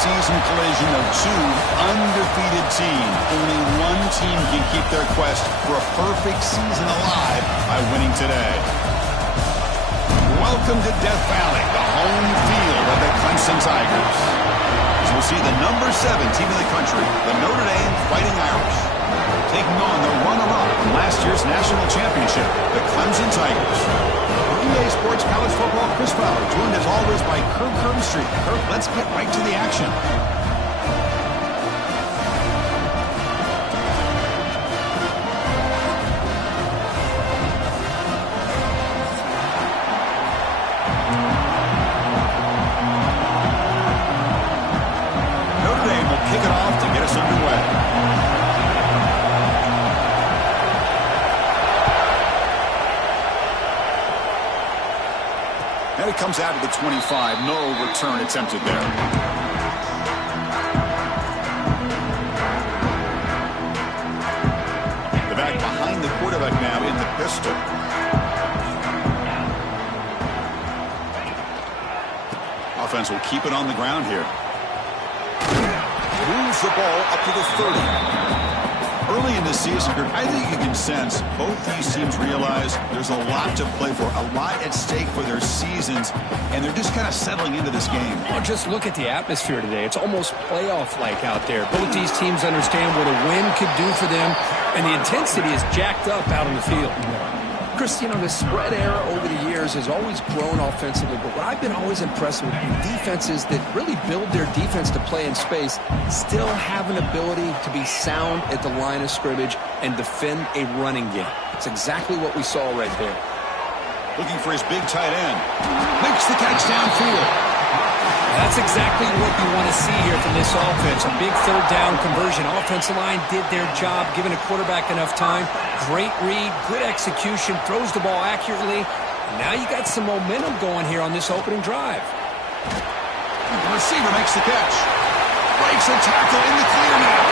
in-season collision of two undefeated teams. Only one team can keep their quest for a perfect season alive by winning today. Welcome to Death Valley, the home field of the Clemson Tigers. As we'll see the number 7 team in the country, the Notre Dame Fighting Irish, taking on the runner-up from last year's national championship, the Clemson Tigers. EA Sports College Football, Chris Fowler, joined as always by Kirk Herbstreit. Kirk, let's get right to the action. Notre Dame will kick it off to get us underway. And it comes out of the 25. No return attempted there. The back behind the quarterback now in the pistol. Offense will keep it on the ground here. Moves the ball up to the 30. Early in the season, I think you can sense both these teams realize there's a lot to play for, a lot at stake for their seasons, and they're just kind of settling into this game. Well, just look at the atmosphere today. It's almost playoff-like out there. Both these teams understand what a win could do for them, and the intensity is jacked up out on the field. Chris, you know, the spread era over the years has always grown offensively, but what I've been always impressed with defenses that really build their defense to play in space still have an ability to be sound at the line of scrimmage and defend a running game. It's exactly what we saw right there. Looking for his big tight end. Makes the catch downfield. That's exactly what you want to see here from this offense. A big third down conversion. Offensive line did their job, giving a quarterback enough time. Great read, good execution, throws the ball accurately. And now you got some momentum going here on this opening drive. The receiver makes the catch. Breaks a tackle in the clear now.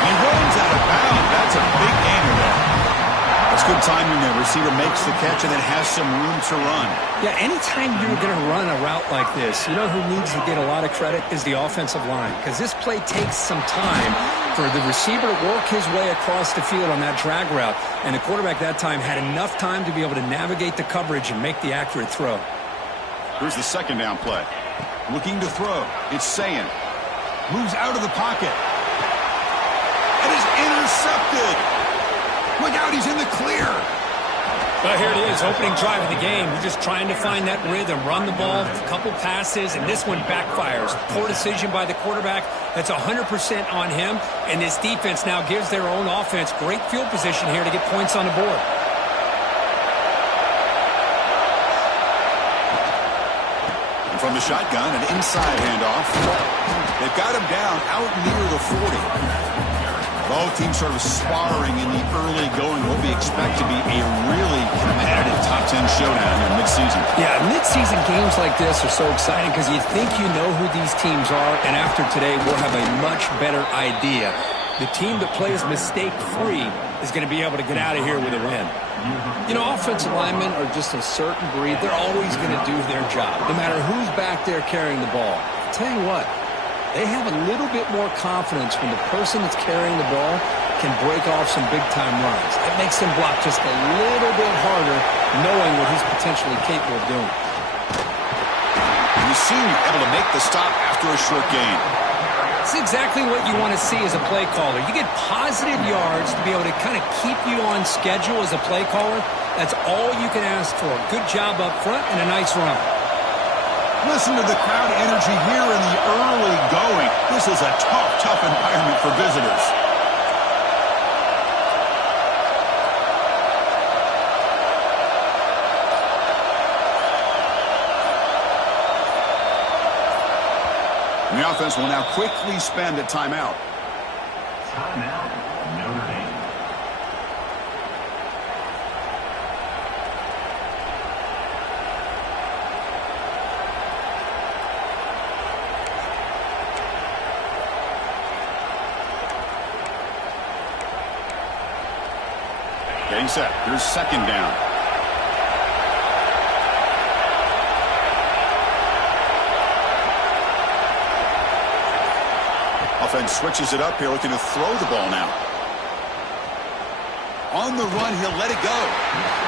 He runs out of bounds. That's a big gainer there. That's good timing there. Receiver makes the catch and then has some room to run. Yeah, anytime you're going to run a route like this, you know who needs to get a lot of credit is the offensive line, because this play takes some time for the receiver to work his way across the field on that drag route, and the quarterback that time had enough time to be able to navigate the coverage and make the accurate throw. Here's the second down play. Looking to throw. It's Sayin. Moves out of the pocket. And is intercepted. Look out, he's in the clear. Well, here it is, opening drive of the game. You're just trying to find that rhythm, run the ball, a couple passes, and this one backfires. Poor decision by the quarterback. That's 100% on him, and this defense now gives their own offense great field position here to get points on the board. And from the shotgun, an inside handoff. They've got him down out near the 40. Both teams sort of sparring in the early going. What we expect to be a really competitive top 10 showdown here mid-season. Yeah, mid-season games like this are so exciting because you think you know who these teams are, and after today we'll have a much better idea. The team that plays mistake-free is going to be able to get out of here with a win. You know, offensive linemen are just a certain breed. They're always going to do their job, no matter who's back there carrying the ball. I'll tell you what. They have a little bit more confidence when the person that's carrying the ball can break off some big-time runs. It makes them block just a little bit harder, knowing what he's potentially capable of doing. And you see him able to make the stop after a short gain. It's exactly what you want to see as a play caller. You get positive yards to be able to kind of keep you on schedule as a play caller. That's all you can ask for. Good job up front and a nice run. Listen to the crowd energy here in the early going. This is a tough environment for visitors. And the offense will now quickly spend a timeout. Timeout, Notre Dame. Getting set. Here's second down. Offense switches it up here, looking to throw the ball now. On the run, he'll let it go.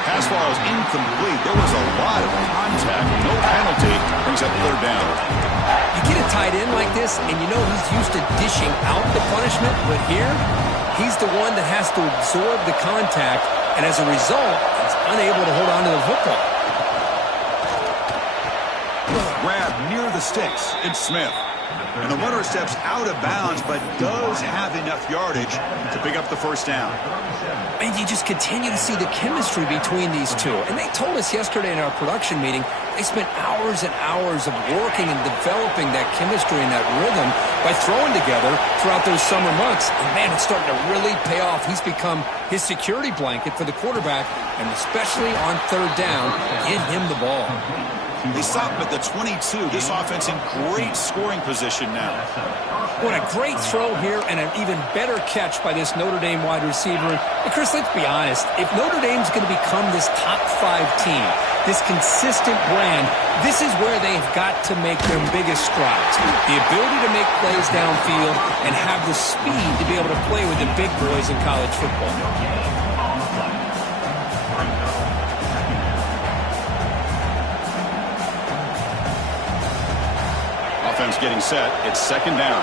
Pass ball is incomplete. There was a lot of contact. No penalty. Brings up third down. You get a tight end like this, and you know he's used to dishing out the punishment, but here, he's the one that has to absorb the contact, and as a result, he's unable to hold on to the football. Grab near the sticks. It's Smith. And the runner steps out of bounds, but does have enough yardage to pick up the first down. And you just continue to see the chemistry between these two. And they told us yesterday in our production meeting, they spent hours and hours of working and developing that chemistry and that rhythm by throwing together throughout those summer months. And, man, it's starting to really pay off. He's become his security blanket for the quarterback, and especially on third down, give him the ball. They stop at the 22. This offense in great scoring position now. What a great throw here and an even better catch by this Notre Dame wide receiver. And Chris, let's be honest. If Notre Dame's going to become this top 5 team, this consistent brand, this is where they've got to make their biggest strides. The ability to make plays downfield and have the speed to be able to play with the big boys in college football. Offense getting set. It's second down.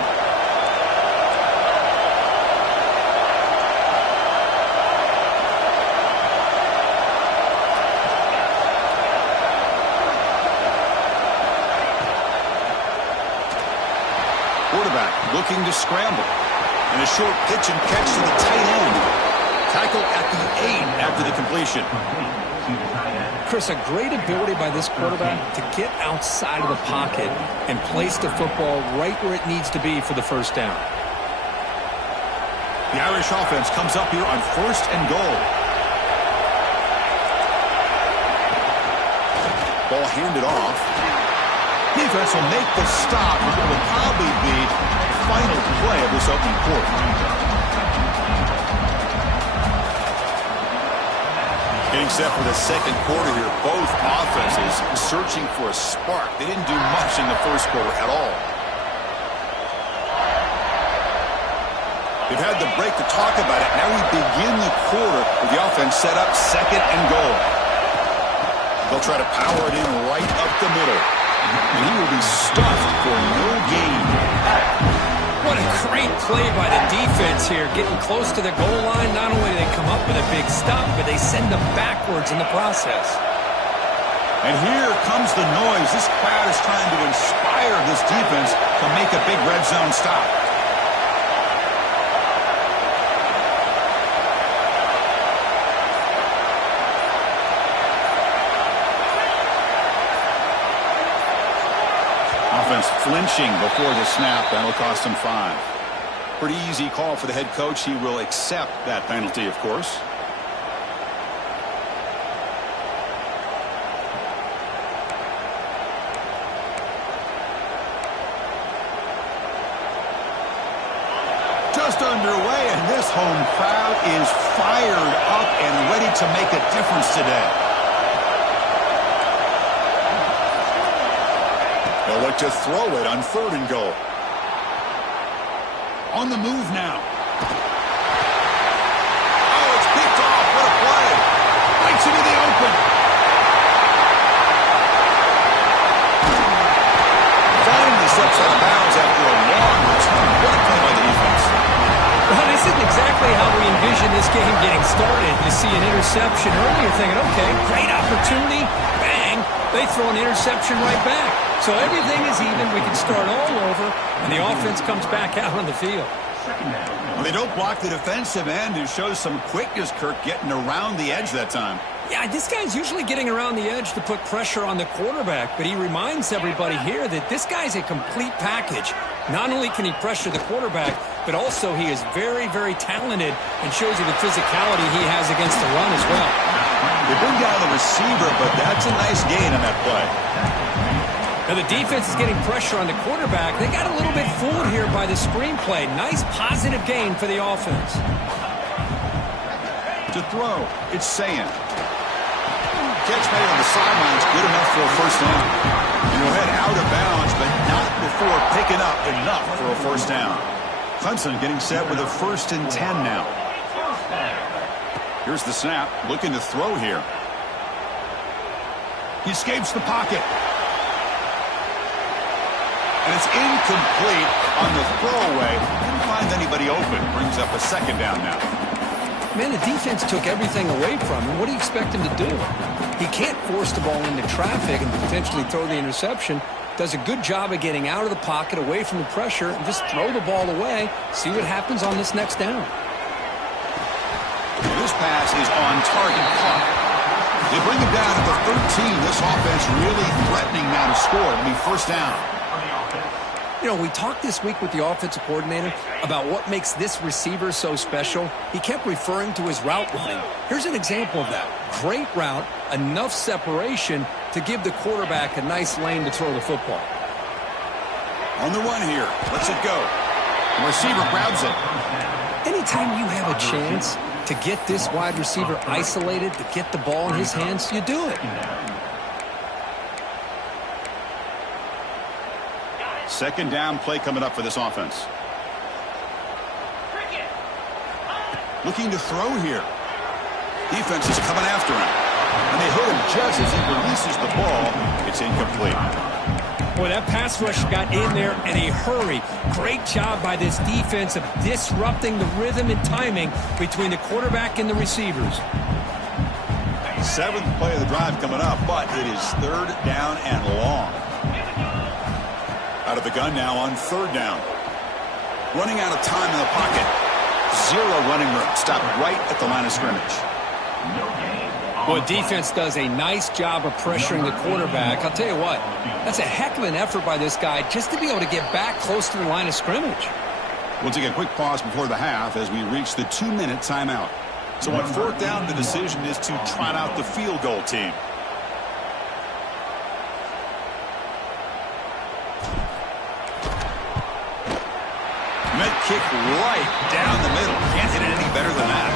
Quarterback looking to scramble. And a short pitch and catch to the tight end. Tackle at the 8 after the completion. Chris, a great ability by this quarterback to get outside of the pocket and place the football right where it needs to be for the first down. The Irish offense comes up here on first and goal. Ball handed off. Defense will make the stop, and it will probably be the final play of this opening quarter. Getting set for the second quarter here. Both offenses searching for a spark. They didn't do much in the first quarter at all. They've had the break to talk about it. Now we begin the quarter with the offense set up second and goal. They'll try to power it in right up the middle. And he will be stuffed for no gain. What a great play by the defense here. Getting close to the goal line, not only do they come up with a big stop, but they send them backwards in the process. And here comes the noise. This crowd is trying to inspire this defense to make a big red zone stop. Offense flinching before the snap. That'll cost him 5. Pretty easy call for the head coach. He will accept that penalty, of course. Just underway, and this home crowd is fired up and ready to make a difference today. They'll look to throw it on third and goal. On the move now. Oh, it's picked off. What a play. Right into the open. Finally slips out of bounds after a long return. What a play by the defense. Well, this isn't exactly how we envisioned this game getting started. You see an interception earlier thinking, okay, great opportunity. Bang. They throw an interception right back. So everything is even. We can start all over, and the offense comes back out on the field. Well, they don't block the defensive end, who shows some quickness, Kirk, getting around the edge that time. Yeah, this guy's usually getting around the edge to put pressure on the quarterback, but he reminds everybody here that this guy's a complete package. Not only can he pressure the quarterback, but also he is very, very talented and shows you the physicality he has against the run as well. They bring down the receiver, but that's a nice gain on that play. Now the defense is getting pressure on the quarterback. They got a little bit fooled here by the screenplay. Nice positive gain for the offense. To throw, it's Sand. Catch made on the sidelines, good enough for a first down. And he'll head out of bounds, but not before picking up enough for a first down. Clemson getting set with a 1st and 10 now. Here's the snap, looking to throw here. He escapes the pocket. And it's incomplete on the throwaway. Didn't find anybody open. Brings up a 2nd down now. Man, the defense took everything away from him. What do you expect him to do? He can't force the ball into traffic and potentially throw the interception. Does a good job of getting out of the pocket, away from the pressure, and just throw the ball away. See what happens on this next down. This pass is on target. Caught. They bring him down at the 13. This offense really threatening now to score. It'll be 1st down. You know, we talked this week with the offensive coordinator about what makes this receiver so special. He kept referring to his route running. Here's an example of that. Great route, enough separation to give the quarterback a nice lane to throw the football. On the run here. Lets it go. The receiver grabs it. Anytime you have a chance to get this wide receiver isolated, to get the ball in his hands, you do it. 2nd down play coming up for this offense. Looking to throw here. Defense is coming after him. And they hit him just as he releases the ball. It's incomplete. Boy, that pass rush got in there in a hurry. Great job by this defense of disrupting the rhythm and timing between the quarterback and the receivers. 7th play of the drive coming up, but it is 3rd down and long. Out of the gun now on 3rd down. Running out of time in the pocket. 0 running room. Stopped right at the line of scrimmage. Well, defense does a nice job of pressuring the quarterback. I'll tell you what, that's a heck of an effort by this guy just to be able to get back close to the line of scrimmage. We'll take a quick pause before the half as we reach the 2-minute timeout. So on 4th down, the decision is to trot out the field goal team. Med kick right down the middle. Can't hit it any better than that.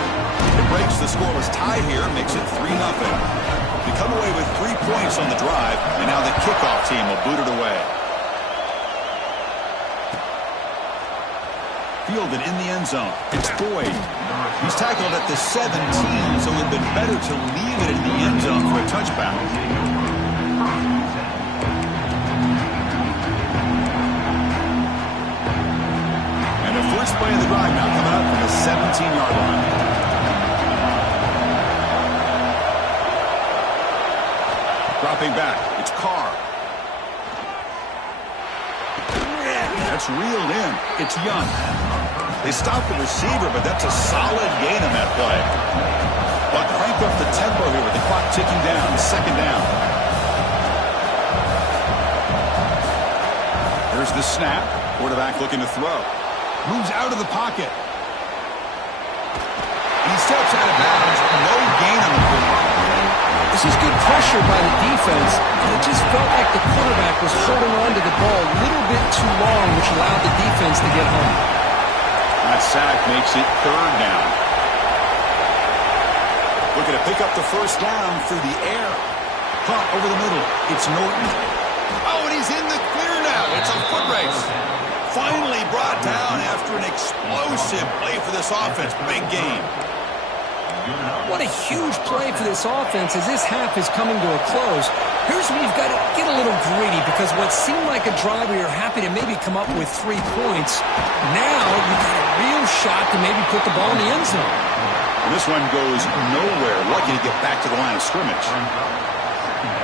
It breaks the scoreless tie here, makes it 3-0. They come away with 3 points on the drive, and now the kickoff team will boot it away. Fielded in the end zone. It's Boyd. He's tackled at the 17, so it would have been better to leave it in the end zone for a touchback. And the first play of the drive now coming up from the 17-yard line. Dropping back, it's Carr. That's reeled in. It's Young. They stopped the receiver, but that's a solid gain on that play. But crank up the tempo here with the clock ticking down. 2nd down. Here's the snap. Quarterback looking to throw. Moves out of the pocket. He steps out of bounds. No gain on the play. This is good pressure by the defense, and it just felt like the quarterback was holding on to the ball a little bit too long, which allowed the defense to get home. That sack makes it 3rd down. Looking to pick up the 1st down through the air. Caught over the middle. It's Norton. Oh, and he's in the clear now. It's a foot race. Finally brought down after an explosive play for this offense. Big game. What a huge play for this offense as this half is coming to a close. Here's where you've got to get a little greedy because what seemed like a drive where you're happy to maybe come up with 3 points, now you've got a real shot to maybe put the ball in the end zone. And this one goes nowhere. Lucky to get back to the line of scrimmage.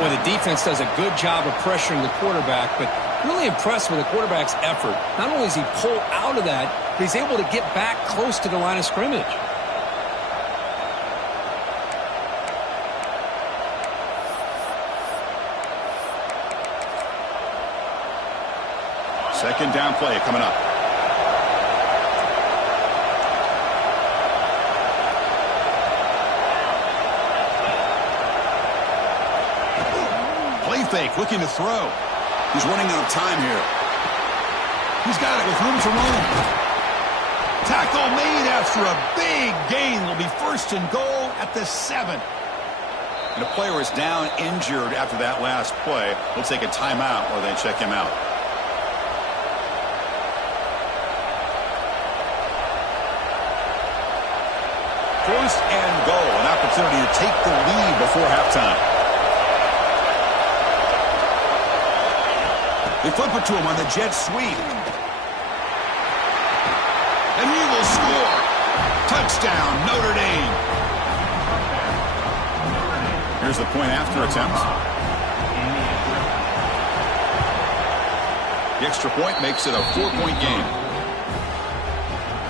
Well, the defense does a good job of pressuring the quarterback, but really impressed with the quarterback's effort. Not only does he pull out of that, but he's able to get back close to the line of scrimmage. Second down play coming up. Play fake, looking to throw. He's running out of time here. He's got it with room to run. Tackle made after a big gain. Will be 1st and goal at the 7. And a player is down injured after that last play. We'll take a timeout while they check him out. First and goal, an opportunity to take the lead before halftime. They flip it to him on the jet sweep. And he will score. Touchdown, Notre Dame. Here's the point after attempt. The extra point makes it a 4-point game.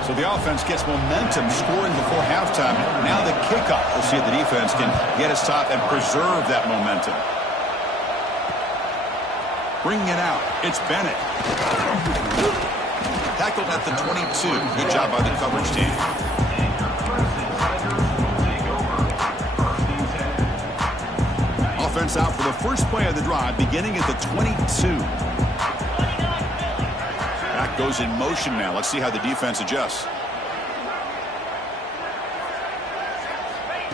So the offense gets momentum scoring before halftime. Now the kickoff. We'll see if the defense can get a stop and preserve that momentum. Bringing it out. It's Bennett. Tackled at the 22. Good job by the coverage team. Offense out for the first play of the drive, beginning at the 22. Back goes in motion now. Let's see how the defense adjusts.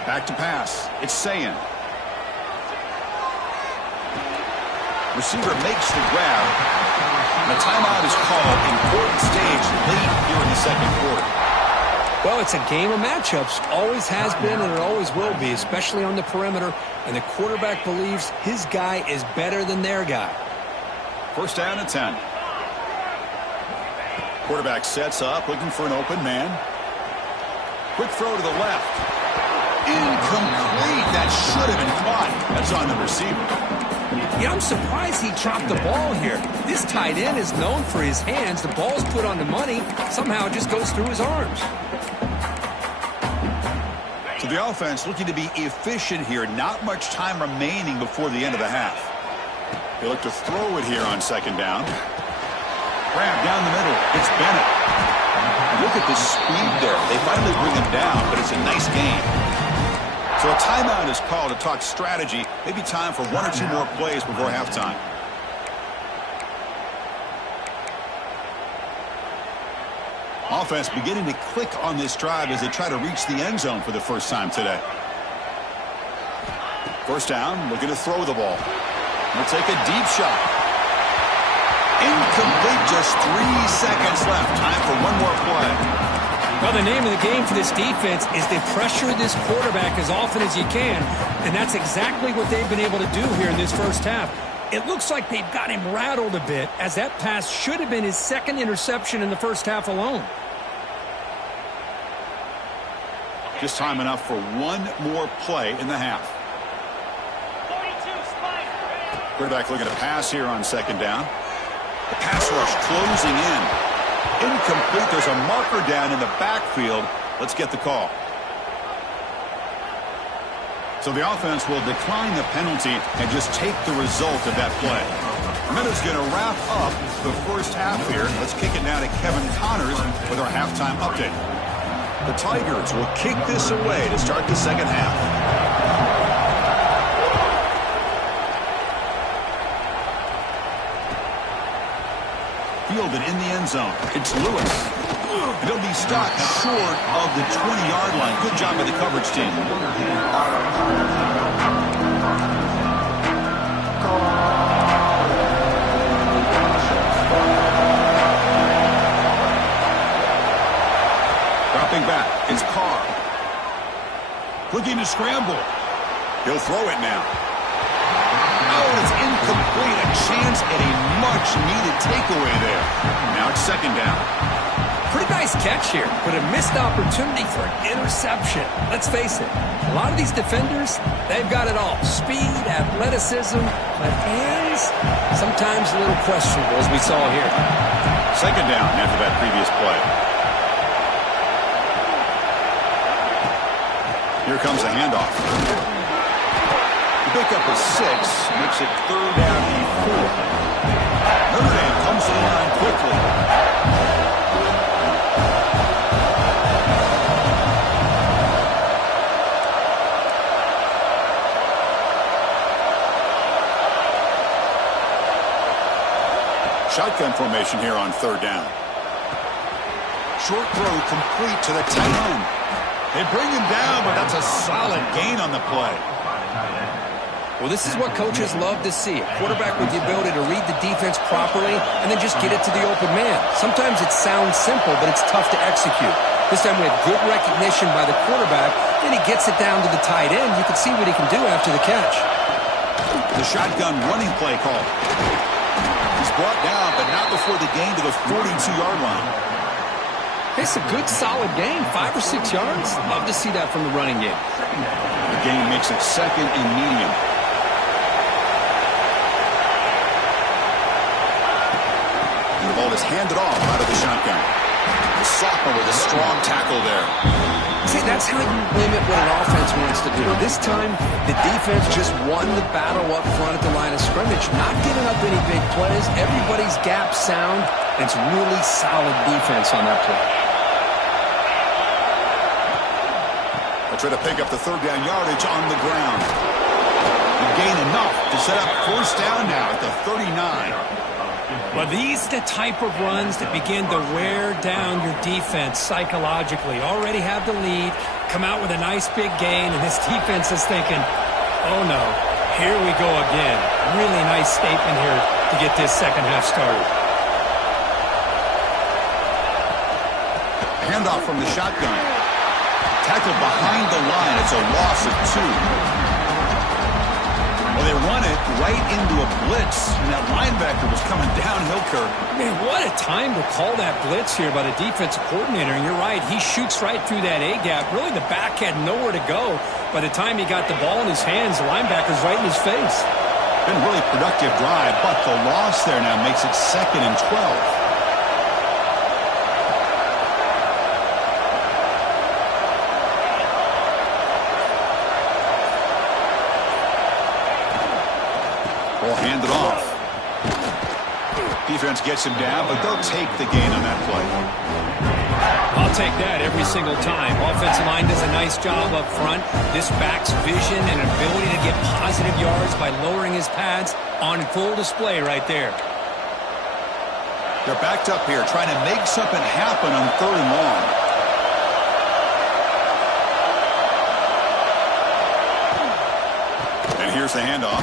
Back to pass. It's Sayin. Receiver makes the grab. And a timeout is called. Important stage late here in the second quarter. Well, it's a game of matchups. Always has been and it always will be, especially on the perimeter. And the quarterback believes his guy is better than their guy. First down and 10. Quarterback sets up, looking for an open man. Quick throw to the left. Incomplete. That should have been caught. That's on the receiver. Yeah, I'm surprised he dropped the ball here. This tight end is known for his hands. The ball's put on the money. Somehow it just goes through his arms. So the offense looking to be efficient here. Not much time remaining before the end of the half. They look to throw it here on second down. Grab down the middle. It's Bennett. Look at the speed there. They finally bring him down, but it's a nice game. So a timeout is called to talk strategy. Maybe time for one or two more plays before halftime. Offense beginning to click on this drive as they try to reach the end zone for the first time today. First down, looking to throw the ball. We'll take a deep shot. Incomplete, just 3 seconds left. Time for one more play. Well, the name of the game for this defense is to pressure this quarterback as often as you can, and that's exactly what they've been able to do here in this first half. It looks like they've got him rattled a bit, as that pass should have been his second interception in the first half alone. Just time enough for one more play in the half. Quarterback looking to pass here on second down. The pass rush closing in. Incomplete. There's a marker down in the backfield. Let's get the call. So the offense will decline the penalty and just take the result of that play. Minutes going to wrap up the first half here. Let's kick it now to Kevin Connors with our halftime update. The Tigers will kick this away to start the second half. Fielded in the end zone. It's Lewis. And he'll be stopped short of the 20-yard line. Good job by the coverage team. Dropping back. It's Carr. Looking to scramble. He'll throw it now. Oh, it's incomplete. A chance at a much-needed takeaway there. Now it's second down. Pretty nice catch here, but a missed opportunity for an interception. Let's face it, a lot of these defenders, they've got it all. Speed, athleticism, but hands, sometimes a little questionable, as we saw here. Second down after that previous play. Here comes a handoff. Pick up a 6, makes it third down and 4. Notre Dame comes to the line quickly. Shotgun formation here on third down. Short throw complete to the tight end. They bring him down, but that's a solid gain on the play. Well, this is what coaches love to see. A quarterback with the ability to read the defense properly and then just get it to the open man. Sometimes it sounds simple, but it's tough to execute. This time we have good recognition by the quarterback. Then he gets it down to the tight end. You can see what he can do after the catch. The shotgun running play call. He's brought down, but not before the gain to the 42-yard line. It's a good, solid gain. 5 or 6 yards. Love to see that from the running game. The gain makes it second and medium. And the ball is handed off out of the shotgun. The sophomore with a strong tackle there. See, that's how you limit what an offense wants to do. This time, the defense just won the battle up front at the line of scrimmage, not giving up any big plays. Everybody's gap sound, and it's really solid defense on that play. They'll try to pick up the third down yardage on the ground. You gain enough to set up first down now at the 39. Well, these are the type of runs that begin to wear down your defense psychologically. Already have the lead, come out with a nice big gain, and this defense is thinking, oh no, here we go again. Really nice statement here to get this second half started. Handoff from the shotgun. Tackled behind the line. It's a loss of 2. Well, they run it right into a blitz, and that linebacker was coming downhill, Kirk. Man, what a time to call that blitz here by the defensive coordinator. And you're right, he shoots right through that A-gap. Really, the back had nowhere to go. By the time he got the ball in his hands, the linebacker's right in his face. Been a really productive drive, but the loss there now makes it second and 12. Ball handed off. Defense gets him down, but they'll take the gain on that play. I'll take that every single time. Offensive line does a nice job up front. This back's vision and ability to get positive yards by lowering his pads on full display right there. They're backed up here, trying to make something happen on third and long. And here's the handoff.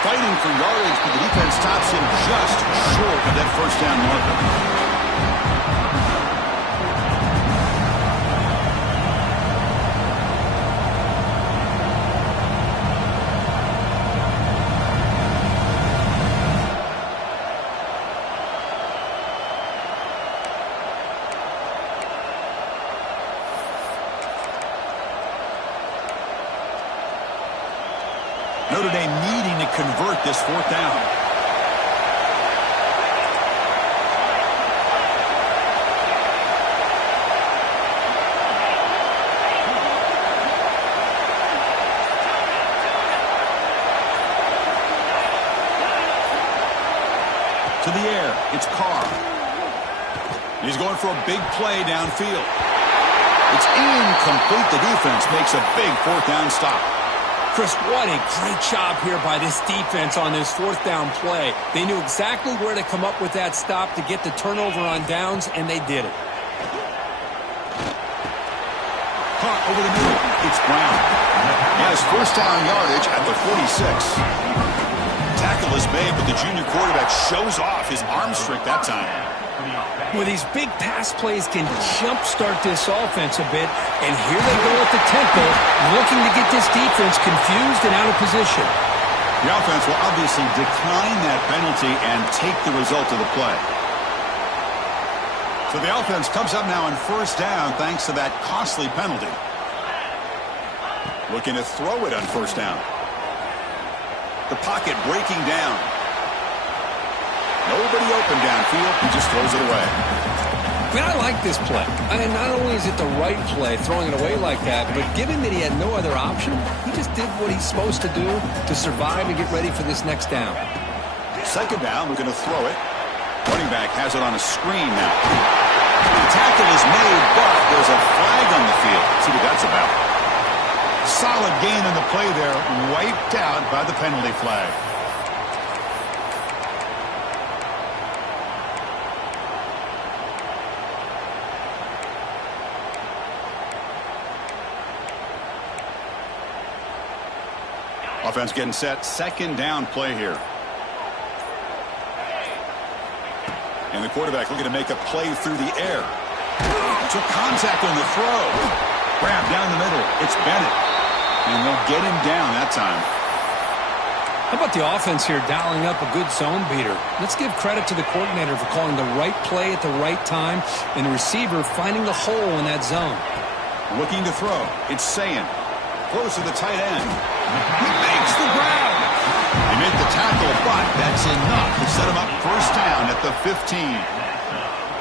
Fighting for yardage, but the defense stops him just short of that first down marker. Notre Dame needing to convert this fourth down. To the air, it's Carr. He's going for a big play downfield. It's incomplete. The defense makes a big fourth down stop. Chris, what a great job here by this defense on this fourth down play. They knew exactly where to come up with that stop to get the turnover on downs, and they did it. Caught over the middle. It's Brown. He has first down yardage at the 46. Tackle is made, but the junior quarterback shows off his arm strength that time. Well, these big pass plays can jumpstart this offense a bit, and here they go at the tempo, looking to get this defense confused and out of position. The offense will obviously decline that penalty and take the result of the play. So the offense comes up now on first down thanks to that costly penalty. Looking to throw it on first down. The pocket breaking down. Nobody open downfield. He just throws it away. Man, I like this play. I mean, not only is it the right play, throwing it away like that, but given that he had no other option, he just did what he's supposed to do to survive and get ready for this next down. Second down, we're going to throw it. Running back has it on a screen now. The tackle is made, but there's a flag on the field. Let's see what that's about. Solid gain on the play there, wiped out by the penalty flag. Offense getting set. Second down play here. And the quarterback looking to make a play through the air. Took contact on the throw. Grab down the middle. It's Bennett. And they'll get him down that time. How about the offense here dialing up a good zone beater? Let's give credit to the coordinator for calling the right play at the right time and the receiver finding the hole in that zone. Looking to throw. It's Sayin. Close to the tight end. He makes the grab. They make the tackle, but that's enough to set him up first down at the 15.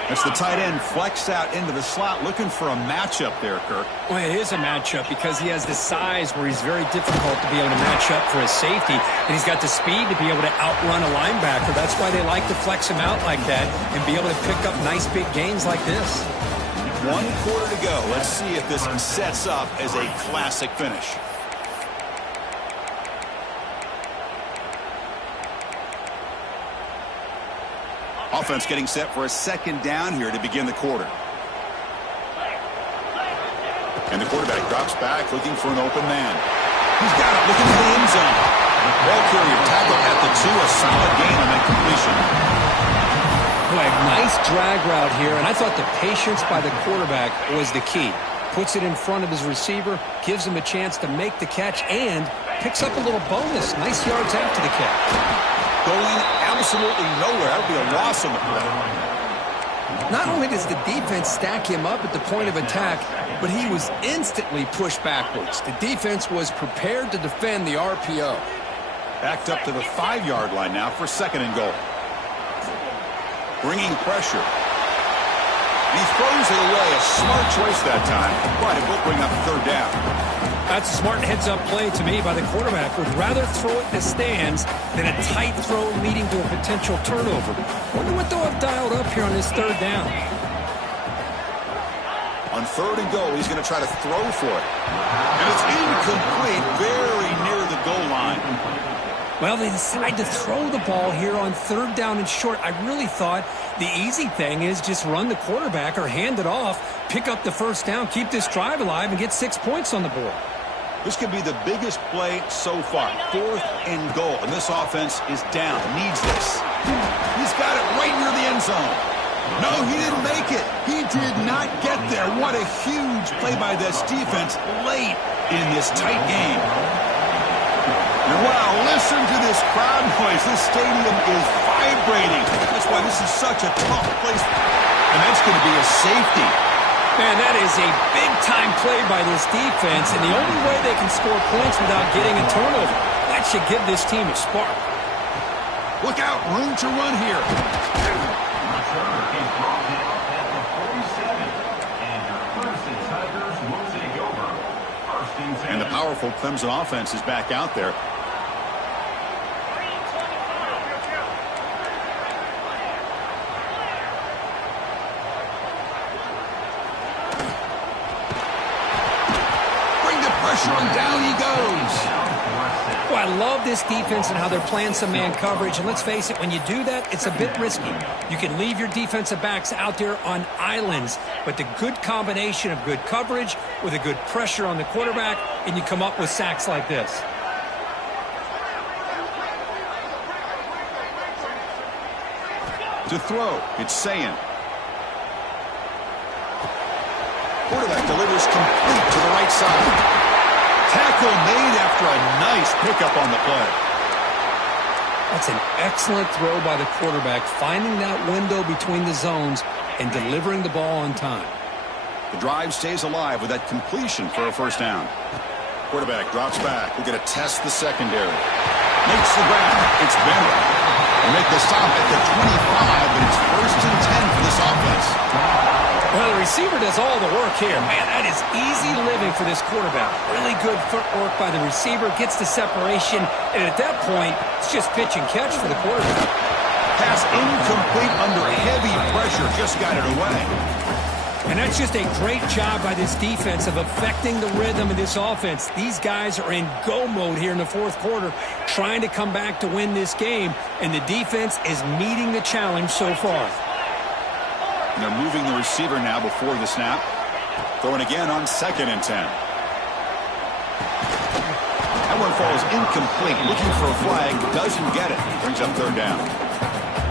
That's the tight end flexed out into the slot, looking for a matchup there, Kirk. Well, it is a matchup because he has the size where he's very difficult to be able to match up for his safety, and he's got the speed to be able to outrun a linebacker. That's why they like to flex him out like that and be able to pick up nice big gains like this. 1 quarter to go. Let's see if this sets up as a classic finish. Offense getting set for a second down here to begin the quarter. And the quarterback drops back looking for an open man. He's got it looking for the end zone. Ball carrier tackled at the 2. A solid gain on that completion. Boy, nice drag route here, and I thought the patience by the quarterback was the key. Puts it in front of his receiver, gives him a chance to make the catch, and picks up a little bonus. Nice yards after the catch. Going absolutely nowhere. That would be a loss on the play. Not only does the defense stack him up at the point of attack, but he was instantly pushed backwards. The defense was prepared to defend the RPO. Backed up to the 5-yard line now for second and goal. Bringing pressure. He throws it away. A smart choice that time. But it will bring up third down. That's a smart heads-up play to me by the quarterback. Would rather throw it in the stands than a tight throw leading to a potential turnover. Wonder what they'll have dialed up here on this third down. On third and goal, he's going to try to throw for it. And it's incomplete, very near the goal line. Well, they decide to throw the ball here on third down and short. I really thought the easy thing is just run the quarterback or hand it off, pick up the first down, keep this drive alive, and get 6 points on the board. This could be the biggest play so far. Fourth and goal, and this offense is down, needs this. He's got it right near the end zone. No, he didn't make it. He did not get there. What a huge play by this defense late in this tight game. And wow, listen to this crowd noise. This stadium is vibrating. That's why this is such a tough place. And that's going to be a safety. Man, that is a big-time play by this defense, and the only way they can score points without getting a turnover. That should give this team a spark. Look out, room to run here. And the powerful Clemson offense is back out there. And down he goes. Well, I love this defense and how they're playing some man coverage. And let's face it, when you do that, it's a bit risky. You can leave your defensive backs out there on islands, but the good combination of good coverage with a good pressure on the quarterback, and you come up with sacks like this. To throw, it's Sayin. Quarterback delivers complete to the right side. Tackle made after a nice pickup on the play. That's an excellent throw by the quarterback, finding that window between the zones and delivering the ball on time. The drive stays alive with that completion for a first down. Quarterback drops back. We're going to test the secondary. Makes the grab. It's Bennett. They make the stop at the 25, but it's first and 10 for this offense. Well, the receiver does all the work here. Man, that is easy living for this quarterback. Really good footwork by the receiver, gets the separation, and at that point, it's just pitch and catch for the quarterback. Pass incomplete under heavy pressure, just got it away. And that's just a great job by this defense of affecting the rhythm of this offense. These guys are in go mode here in the fourth quarter, trying to come back to win this game, and the defense is meeting the challenge so far. And they're moving the receiver now before the snap. Throwing again on second and 10. That one falls incomplete. Looking for a flag. Doesn't get it. Brings up third down.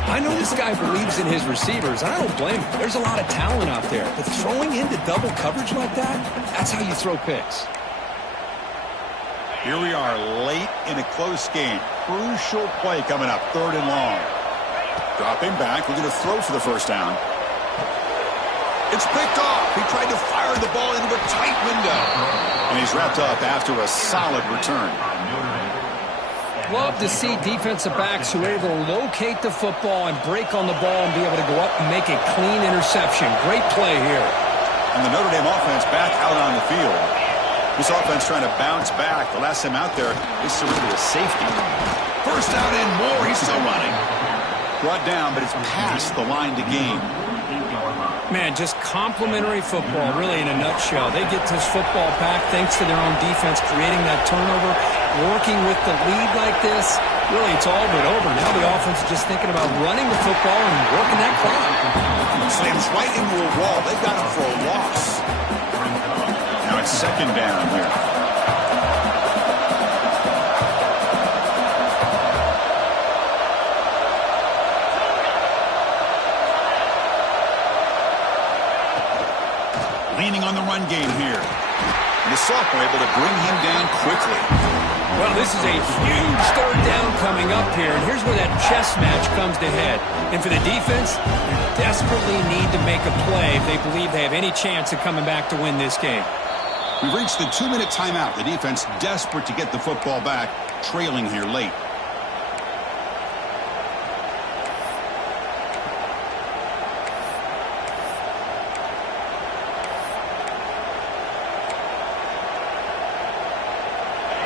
I know this guy believes in his receivers, and I don't blame him. There's a lot of talent out there. But throwing into double coverage like that, that's how you throw picks. Here we are late in a close game. Crucial play coming up, third and long. Dropping back, we're going to throw for the first down. It's picked off. He tried to fire the ball into a tight window. And he's wrapped up after a solid return. Love to see defensive backs who are able to locate the football and break on the ball and be able to go up and make a clean interception. Great play here. And the Notre Dame offense back out on the field. This offense trying to bounce back. The last time out there, they surrendered a safety. First down and more. He's still running. Brought down, but it's past the line to gain. Man, just complimentary football, really, in a nutshell. They get this football back thanks to their own defense, creating that turnover, working with the lead like this. Really, it's all but over. Now the offense is just thinking about running the football and working that clock. Slams right into a wall. They've got him for a loss. Now it's second down here. Leaning on the run game here. And the sophomore able to bring him down quickly. Well, this is a huge third down coming up here, and here's where that chess match comes to head. And for the defense, they desperately need to make a play if they believe they have any chance of coming back to win this game. We've reached the 2-minute timeout. The defense desperate to get the football back, trailing here late.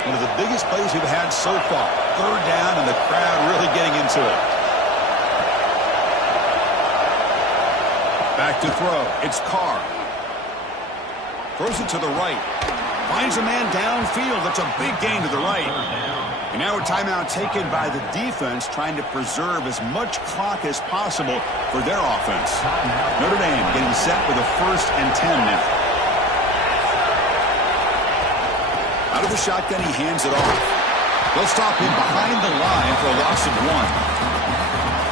One of the biggest plays we've had so far. Third down and the crowd really getting into it. Back to throw. It's Carr. Throws it to the right. Finds a man downfield. That's a big gain to the right. And now a timeout taken by the defense, trying to preserve as much clock as possible for their offense. Notre Dame getting set with a 1st and 10 now. Out of the shotgun, he hands it off. They'll stop him behind the line for a loss of 1.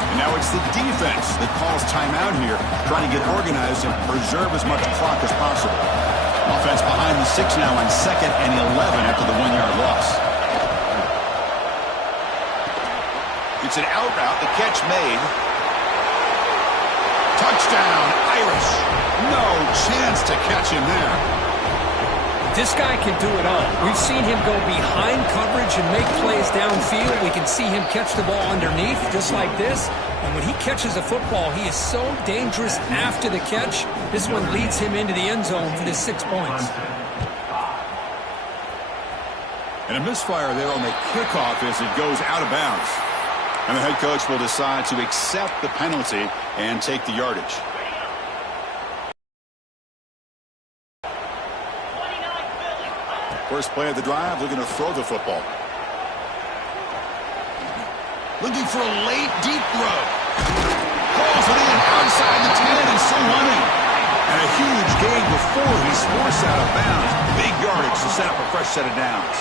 And now it's the defense that calls timeout here, trying to get organized and preserve as much clock as possible. Offense behind the 6 now on 2nd and 11 after the 1-yard loss. It's an out route, the catch made. Touchdown, Irish. No chance to catch him there. This guy can do it all. We've seen him go behind coverage and make plays downfield. We can see him catch the ball underneath, just like this. And when he catches a football, he is so dangerous after the catch. This one leads him into the end zone for the 6 points. And a misfire there on the kickoff as it goes out of bounds. And the head coach will decide to accept the penalty and take the yardage. First play of the drive, looking to throw the football. Looking for a late, deep throw. Calls it in outside the 10 and still running. And a huge gain before he's forced out of bounds. Big yardage to set up a fresh set of downs.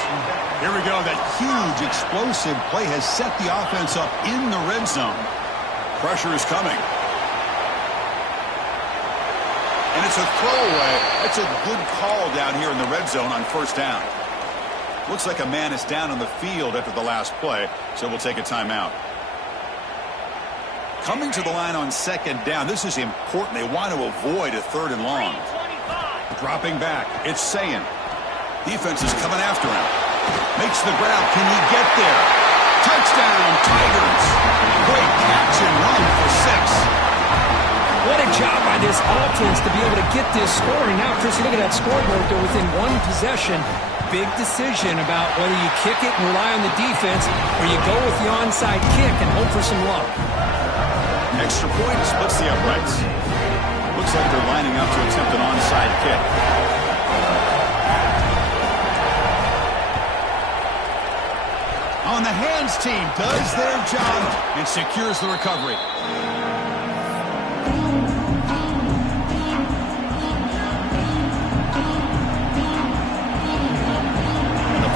Here we go. That huge, explosive play has set the offense up in the red zone. Pressure is coming. And it's a throwaway. That's a good call down here in the red zone on first down. Looks like a man is down on the field after the last play, so we'll take a timeout. Coming to the line on 2nd down. This is important. They want to avoid a 3rd and long. Dropping back. It's Sayin. Defense is coming after him. Makes the grab. Can he get there? Touchdown, Tigers. Great catch and run for 6. What a job by this offense to be able to get this scoring. Now, Chris, you look at that scoreboard. They're within 1 possession. Big decision about whether you kick it and rely on the defense or you go with the onside kick and hope for some luck. Extra point splits the uprights. Looks like they're lining up to attempt an onside kick. On the hands team does their job and secures the recovery.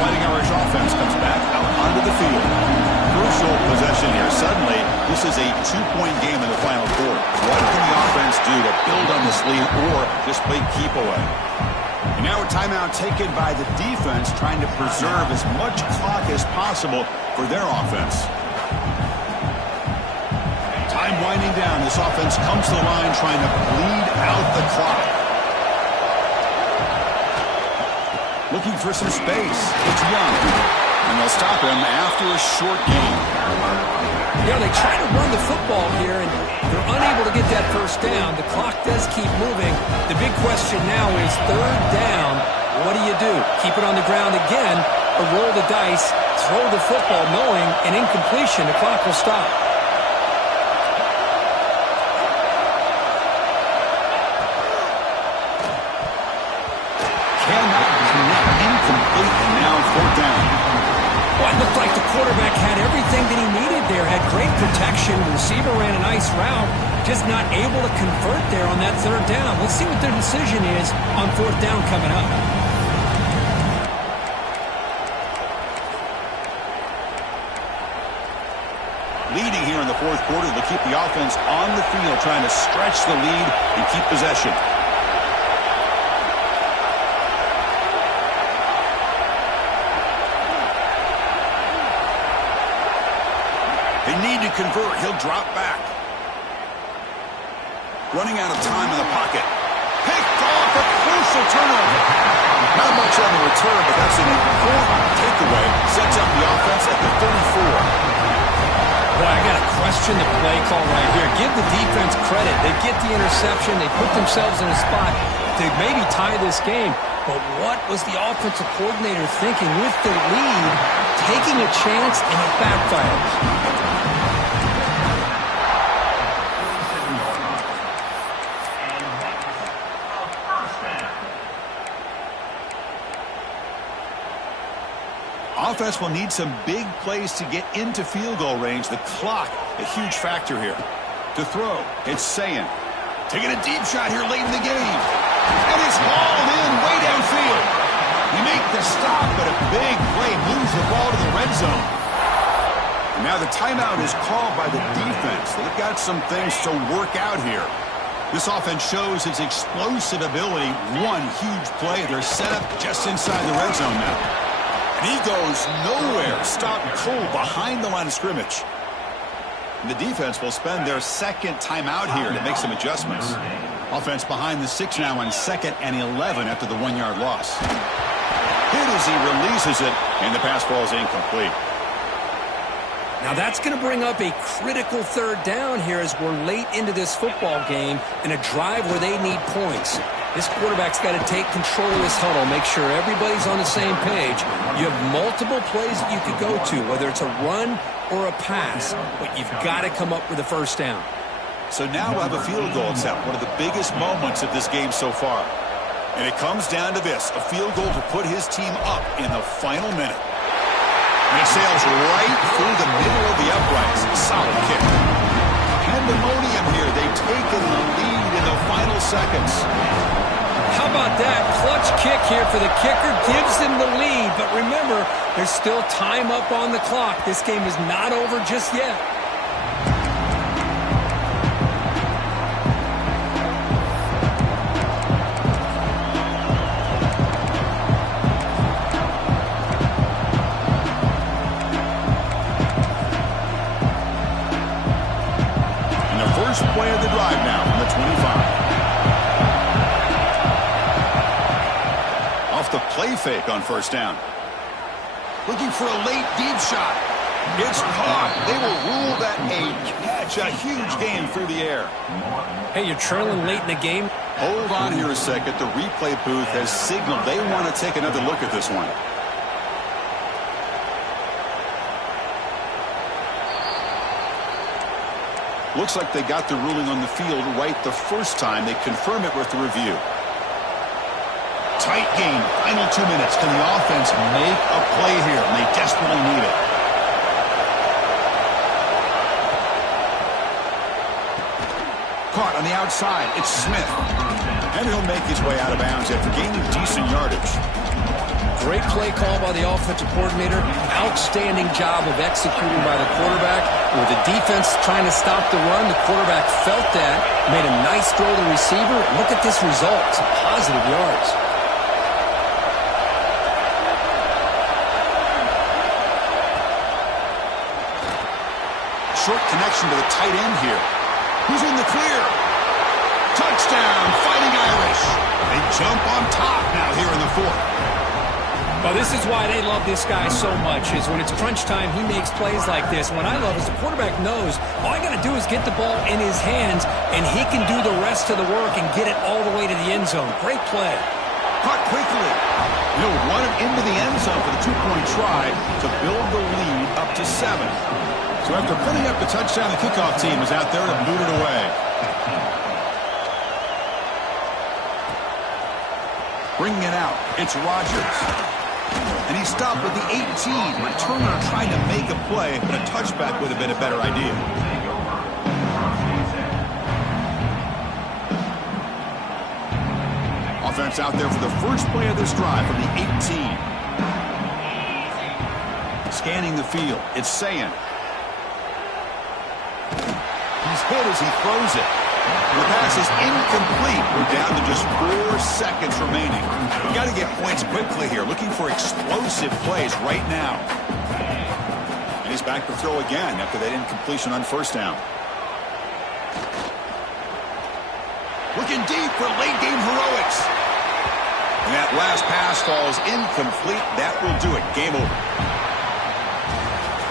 Fighting Irish offense comes back out onto the field. Crucial possession here. Suddenly, this is a 2-point game in the final quarter. What can the offense do to build on this lead or just play keep away? And now a timeout taken by the defense, trying to preserve as much clock as possible for their offense. Time winding down. This offense comes to the line trying to bleed out the clock. Looking for some space. It's Young. And they'll stop him after a short game. Yeah, they try to run the football here, and they're unable to get that first down. The clock does keep moving. The big question now is third down. What do you do? Keep it on the ground again, or roll the dice, throw the football, knowing an incompletion, the clock will stop. Cannot connect. Incomplete, and now fourth down. Well, it looked like the quarterback had everything that he needed there, had great protection. The receiver ran a nice route, just not able to convert there on that third down. Let's see what their decision is on fourth down coming up. Leading here in the fourth quarter, they'll keep the offense on the field, trying to stretch the lead and keep possession. They need to convert. He'll drop back. Running out of time in the pocket. Picked off, a crucial turnover. Not much on the return, but that's an important takeaway. Sets up the offense at the 34. Boy, I got to question the play call right here. Give the defense credit. They get the interception. They put themselves in a spot to maybe tie this game. But what was the offensive coordinator thinking with the lead, taking a chance, and it backfires? Offense will need some big plays to get into field goal range. The clock, a huge factor here. To throw, it's Sayin. Taking a deep shot here late in the game. And it's hauled in way downfield. You make the stop, but a big play moves the ball to the red zone. And now the timeout is called by the defense. They've got some things to work out here. This offense shows its explosive ability. One huge play. They're set up just inside the red zone now. And he goes nowhere. Stopped cold behind the line of scrimmage. And the defense will spend their second timeout here to make some adjustments. Offense behind the 6 now on 2nd and 11 after the 1-yard loss. Hit as he releases it, and the pass ball is incomplete. Now that's going to bring up a critical third down here as we're late into this football game in a drive where they need points. This quarterback's got to take control of this huddle, make sure everybody's on the same page. You have multiple plays that you could go to, whether it's a run or a pass, but you've got to come up with a first down. So now we'll have a field goal attempt, one of the biggest moments of this game so far. And it comes down to this, a field goal to put his team up in the final minute. And it sails right through the middle of the uprights. Solid kick. Pandemonium here. They've taken the lead in the final seconds. How about that? Clutch kick here for the kicker. Gives them the lead. But remember, there's still time up on the clock. This game is not over just yet. First play of the drive now from the 25. Off the play fake on first down. Looking for a late deep shot. It's caught. They will rule that a catch. A huge gain through the air. Hey, you're trailing late in the game. Hold on here a second. The replay booth has signaled they want to take another look at this one. Looks like they got the ruling on the field right the first time. They confirm it with the review. Tight game. Final 2 minutes. Can the offense make a play here? And they desperately need it. Caught on the outside. It's Smith. And he'll make his way out of bounds after gaining decent yardage. Great play call by the offensive coordinator. Outstanding job of executing by the quarterback. With the defense trying to stop the run, the quarterback felt that, made a nice throw to the receiver. Look at this result. It's positive yards. Short connection to the tight end here. Who's in the clear? Touchdown, Fighting Irish. They jump on top now here in the fourth. Well, this is why they love this guy so much, is when it's crunch time, he makes plays like this. What I love is the quarterback knows all I got to do is get the ball in his hands, and he can do the rest of the work and get it all the way to the end zone. Great play. Caught quickly. He'll run it into the end zone for the two-point try to build the lead up to 7. So after putting up the touchdown, the kickoff team is out there to boot it away. Bringing it out, it's Rodgers. And he stopped with the 18. Returner trying to make a play, but a touchback would have been a better idea. Offense out there for the first play of this drive from the 18. Scanning the field, it's Sayan. He's hit as he throws it. The pass is incomplete. We're down to just 4 seconds remaining. We've got to get points quickly here. Looking for explosive plays right now. And he's back to throw again after that incompletion on first down. Looking deep for late-game heroics. And that last pass falls incomplete. That will do it. Game over.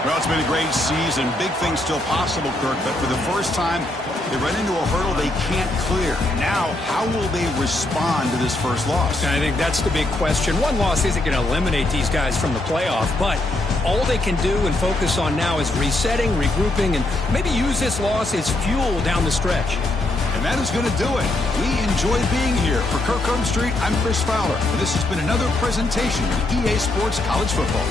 Well, it's been a great season. Big things still possible, Kirk, but for the first time, they run into a hurdle they can't clear. Now, how will they respond to this first loss? And I think that's the big question. One loss isn't going to eliminate these guys from the playoff, but all they can do and focus on now is resetting, regrouping, and maybe use this loss as fuel down the stretch. And that is going to do it. We enjoy being here. For Kirk Street, I'm Chris Fowler, and this has been another presentation of EA Sports College Football.